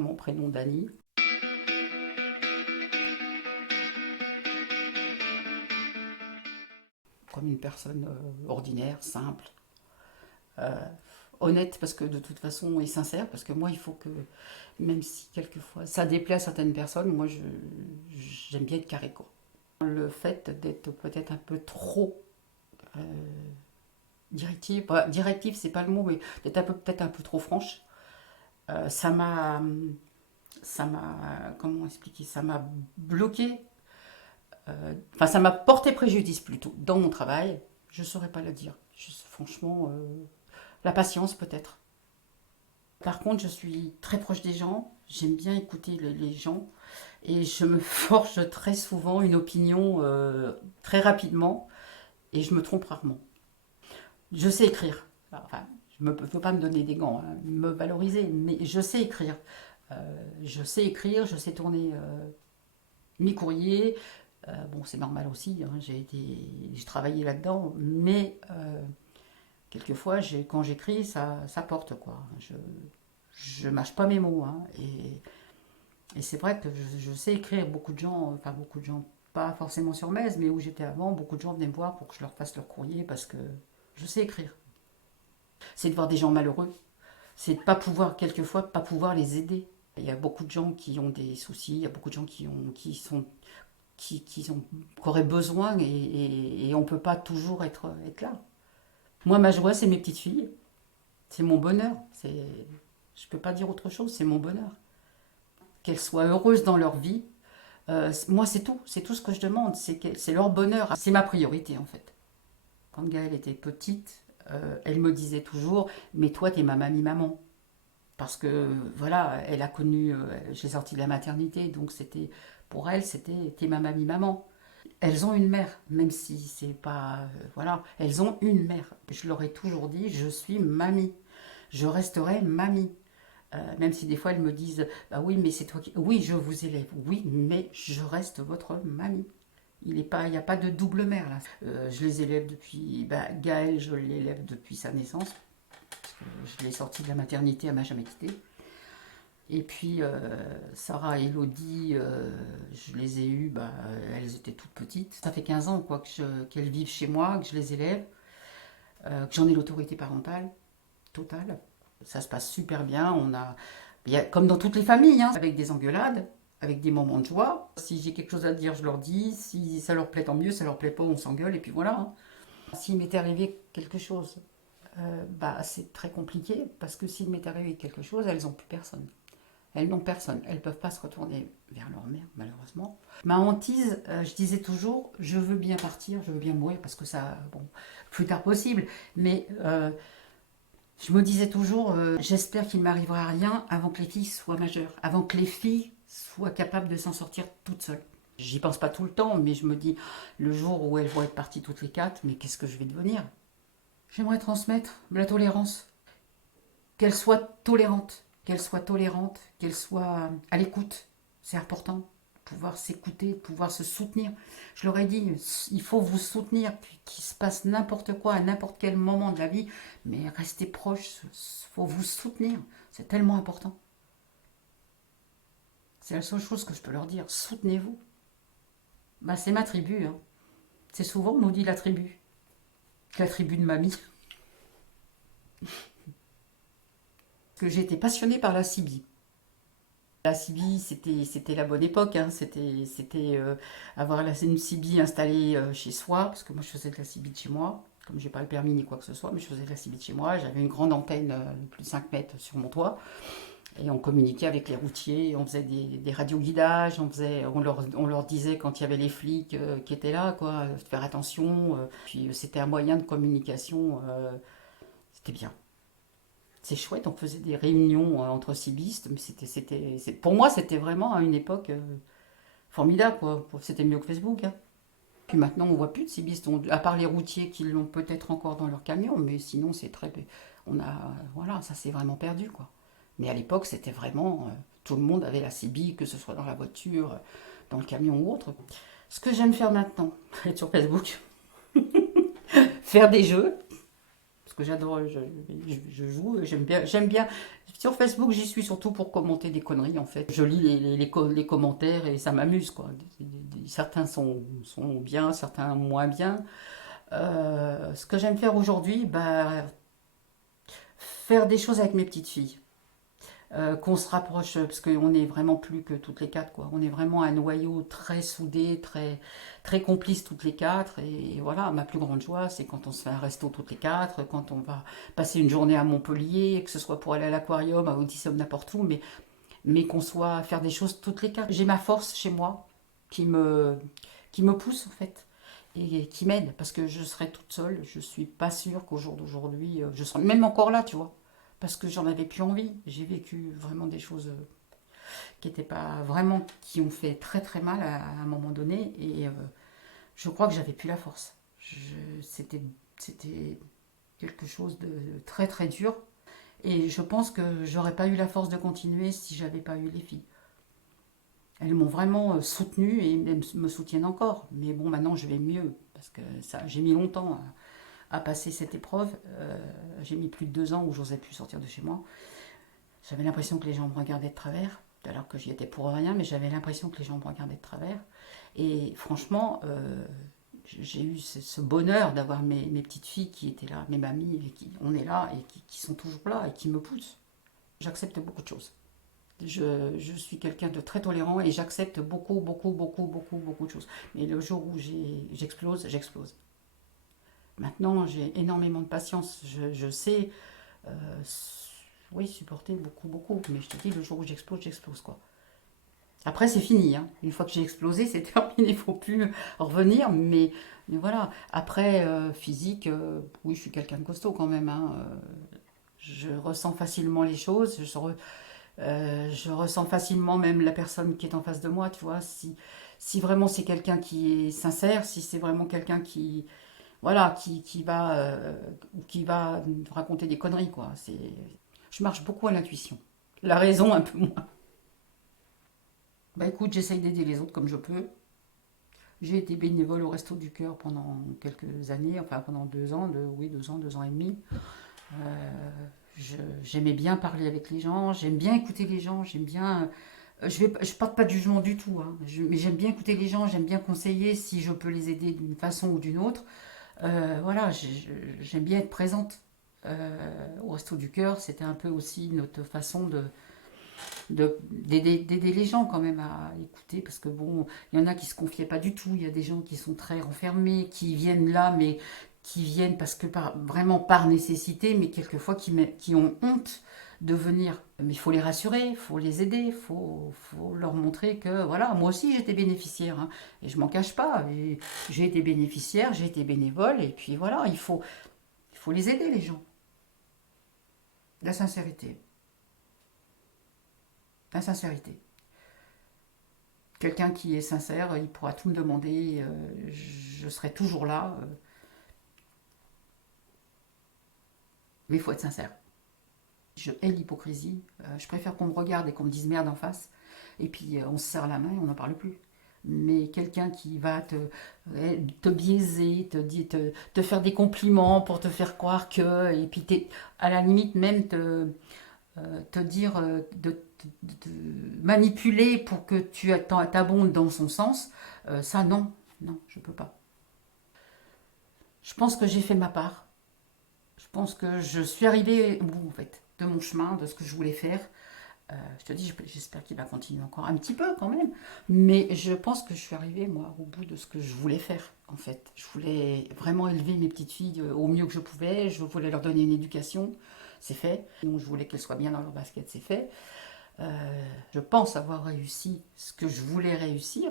Mon prénom Dany. Comme une personne ordinaire, simple, euh, honnête parce que de toute façon et sincère parce que moi il faut que même si quelquefois ça déplaît à certaines personnes, moi j'aime bien être carré quoi. Le fait d'être peut-être un peu trop euh, directive, directive c'est pas le mot mais d'être peut-être un peu trop franche, ça m'a comment expliquer, ça m'a bloqué. Enfin, ça m'a porté préjudice plutôt dans mon travail. Je ne saurais pas le dire. Franchement, la patience peut-être. Par contre, je suis très proche des gens. J'aime bien écouter les gens. Et je me forge très souvent une opinion très rapidement. Et je me trompe rarement. Je sais écrire. Enfin, je ne peux pas me donner des gants, hein, me valoriser. Mais je sais écrire. Je sais tourner mes courriers. Bon, c'est normal aussi, hein, j'ai travaillé là-dedans, mais quelquefois, quand j'écris, ça porte, quoi. Je mâche pas mes mots, hein, et c'est vrai que je sais écrire. Beaucoup de gens, pas forcément sur Metz, mais où j'étais avant, beaucoup de gens venaient me voir pour que je leur fasse leur courrier parce que je sais écrire. C'est de voir des gens malheureux, c'est de pas pouvoir, quelquefois, pas pouvoir les aider. Il y a beaucoup de gens qui ont des soucis, il y a beaucoup de gens qui auraient besoin et on ne peut pas toujours être là. Moi, ma joie, c'est mes petites filles. C'est mon bonheur. Je ne peux pas dire autre chose, c'est mon bonheur. Qu'elles soient heureuses dans leur vie, moi, c'est tout. C'est tout ce que je demande. C'est leur bonheur. C'est ma priorité, en fait. Quand Gaëlle était petite, elle me disait toujours, mais toi, t'es ma mamie-maman. Parce que, voilà, elle a connu, j'ai sorti de la maternité, donc pour elle, c'était, t'es ma mamie-maman. Elles ont une mère, même si c'est pas. Voilà, elles ont une mère. Je leur ai toujours dit, je suis mamie. Je resterai mamie. Même si des fois elles me disent, bah oui, mais c'est toi qui. Oui, je vous élève. Oui, mais je reste votre mamie. Il n'y a pas de double mère là. Je les élève depuis. Bah, Gaëlle, je l'élève depuis sa naissance. Je l'ai sortie de la maternité, elle m'a jamais quittée. Et puis Sarah et Elodie, je les ai eues, bah, elles étaient toutes petites. Ça fait 15 ans quoi, qu'elles vivent chez moi, que je les élève, que j'en ai l'autorité parentale totale. Ça se passe super bien. Comme dans toutes les familles, hein, avec des engueulades, avec des moments de joie. Si j'ai quelque chose à dire, je leur dis. Si ça leur plaît, tant mieux. Si ça leur plaît pas, on s'engueule et puis voilà, hein. S'il m'était arrivé quelque chose, bah, c'est très compliqué parce que s'il m'est arrivé quelque chose, elles n'ont plus personne. Elles n'ont personne. Elles ne peuvent pas se retourner vers leur mère, malheureusement. Ma hantise, je disais toujours, je veux bien partir, je veux bien mourir, parce que ça, bon, plus tard possible. Mais je me disais toujours, j'espère qu'il ne m'arrivera rien avant que les filles soient majeures, avant que les filles soient capables de s'en sortir toutes seules. J'y pense pas tout le temps, mais je me dis, le jour où elles vont être parties toutes les quatre, mais qu'est-ce que je vais devenir? J'aimerais transmettre la tolérance, qu'elles soient tolérantes, qu'elles soient à l'écoute. C'est important, pouvoir s'écouter, pouvoir se soutenir. Je leur ai dit, il faut vous soutenir, qu'il se passe n'importe quoi à n'importe quel moment de la vie, mais restez proches, il faut vous soutenir. C'est tellement important. C'est la seule chose que je peux leur dire, soutenez-vous. Bah, c'est ma tribu, hein. C'est souvent, on nous dit la tribu de mamie. Parce que j'ai été passionnée par la CB. La CB, c'était la bonne époque, hein. C'était avoir une CB installée chez soi, parce que moi je faisais de la CB de chez moi, comme j'ai pas le permis ni quoi que ce soit, mais je faisais de la CB de chez moi. J'avais une grande antenne de plus de 5 mètres sur mon toit, et on communiquait avec les routiers, on faisait des radioguidages, on leur disait quand il y avait les flics qui étaient là, quoi, de faire attention. Puis c'était un moyen de communication, c'était bien. C'est chouette, on faisait des réunions entre cibistes, mais pour moi, c'était vraiment à une époque formidable, quoi. C'était mieux que Facebook, hein. Puis maintenant, on voit plus de cibistes, à part les routiers qui l'ont peut-être encore dans leur camion, mais sinon, c'est très. Voilà, ça s'est vraiment perdu, quoi. Mais à l'époque, c'était vraiment. Tout le monde avait la CB, que ce soit dans la voiture, dans le camion ou autre. Ce que j'aime faire maintenant, être sur Facebook, faire des jeux, parce que j'adore, je joue, j'aime bien. Sur Facebook, j'y suis surtout pour commenter des conneries, en fait. Je lis les commentaires et ça m'amuse, quoi. Certains sont bien, certains moins bien. Ce que j'aime faire aujourd'hui, bah, faire des choses avec mes petites filles. Qu'on se rapproche, parce qu'on est vraiment plus que toutes les quatre, quoi. On est vraiment un noyau très soudé, très complice toutes les quatre. Et voilà, ma plus grande joie, c'est quand on se fait un resto toutes les quatre, quand on va passer une journée à Montpellier, que ce soit pour aller à l'aquarium, à Odysseum, n'importe où, mais qu'on soit à faire des choses toutes les quatre. J'ai ma force chez moi qui me, qui me pousse, en fait. Et qui m'aide, parce que je serais toute seule, je suis pas sûre qu'au jour d'aujourd'hui, je serais même encore là, tu vois, parce que j'en avais plus envie. J'ai vécu vraiment des choses qui étaient pas vraiment, qui ont fait très très mal à un moment donné, et je crois que j'avais plus la force. C'était quelque chose de très très dur, et je pense que j'aurais pas eu la force de continuer si j'avais pas eu les filles. Elles m'ont vraiment soutenue et elles me soutiennent encore. Mais bon, maintenant je vais mieux parce que ça, j'ai mis longtemps à passer cette épreuve. J'ai mis plus de 2 ans où j'osais plus sortir de chez moi. J'avais l'impression que les gens me regardaient de travers, alors que j'y étais pour rien, mais j'avais l'impression que les gens me regardaient de travers. Et franchement, j'ai eu ce bonheur d'avoir mes petites filles qui étaient là, mes mamies, et on est là et qui sont toujours là et qui me poussent. J'accepte beaucoup de choses. Je suis quelqu'un de très tolérant et j'accepte beaucoup, beaucoup, beaucoup, beaucoup, beaucoup de choses. Mais le jour où j'explose, j'explose. Maintenant, j'ai énormément de patience. Je sais, euh, oui, supporter beaucoup, beaucoup. Mais je te dis, le jour où j'explose, j'explose, quoi. Après, c'est fini, hein. Une fois que j'ai explosé, c'est terminé. Il ne faut plus revenir. Mais voilà. Après, physique, oui, je suis quelqu'un de costaud quand même, hein. Je ressens facilement les choses. Je ressens facilement même la personne qui est en face de moi, tu vois. Si vraiment c'est quelqu'un qui est sincère, si c'est vraiment quelqu'un qui, voilà, qui va raconter des conneries, quoi. Je marche beaucoup à l'intuition. La raison, un peu moins. Bah écoute, j'essaye d'aider les autres comme je peux. J'ai été bénévole au Resto du Cœur pendant quelques années, enfin pendant 2 ans, oui, 2 ans, 2 ans et demi. J'aimais bien parler avec les gens, j'aime bien écouter les gens, j'aime bien. Je porte pas de jugement du tout, hein, mais j'aime bien écouter les gens, j'aime bien conseiller si je peux les aider d'une façon ou d'une autre. Voilà, j'aime bien être présente. Au Resto du Cœur, c'était un peu aussi notre façon d'aider les gens quand même à écouter, parce que bon, il y en a qui se confiaient pas du tout, il y a des gens qui sont très renfermés, qui viennent là, mais qui viennent parce que vraiment par nécessité, mais quelquefois qui ont honte de venir. Mais il faut les rassurer, il faut les aider, faut leur montrer que voilà, moi aussi j'étais bénéficiaire, hein, et je m'en cache pas, j'ai été bénéficiaire, j'ai été bénévole, et puis voilà, il faut les aider les gens. La sincérité, la sincérité. Quelqu'un qui est sincère, il pourra tout me demander, je serai toujours là, mais il faut être sincère. Je hais l'hypocrisie, je préfère qu'on me regarde et qu'on me dise merde en face, et puis on se serre la main et on n'en parle plus. Mais quelqu'un qui va te biaiser, te faire des compliments pour te faire croire que, et puis à la limite même te dire, de manipuler pour que tu t'abondes dans son sens, ça non, non, je peux pas. Je pense que j'ai fait ma part. Je pense que je suis arrivée au bout en fait de mon chemin, de ce que je voulais faire. Je te dis, j'espère qu'il va continuer encore un petit peu quand même. Mais je pense que je suis arrivée, moi, au bout de ce que je voulais faire, en fait. Je voulais vraiment élever mes petites filles au mieux que je pouvais. Je voulais leur donner une éducation. C'est fait. Donc, je voulais qu'elles soient bien dans leur basket. C'est fait. Je pense avoir réussi ce que je voulais réussir.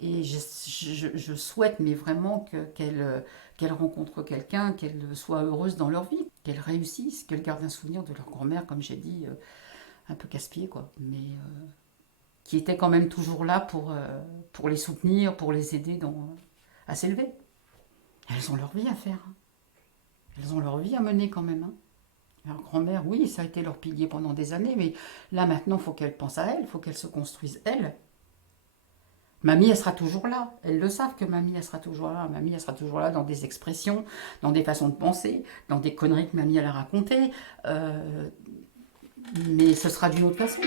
Et je souhaite, mais vraiment, qu'elles rencontrent quelqu'un, qu'elles soient heureuses dans leur vie, qu'elles réussissent, qu'elles gardent un souvenir de leur grand-mère, comme j'ai dit, un peu casse-pied, quoi. Mais qui était quand même toujours là pour les soutenir, pour les aider à s'élever. Elles ont leur vie à faire, hein. Elles ont leur vie à mener quand même, hein. Leur grand-mère, oui, ça a été leur pilier pendant des années, mais là maintenant, il faut qu'elles pensent à elles, il faut qu'elles se construisent elles. Mamie, elle sera toujours là. Elles le savent que mamie, elle sera toujours là. Mamie, elle sera toujours là dans des expressions, dans des façons de penser, dans des conneries que mamie, elle a racontées. Mais ce sera d'une autre façon.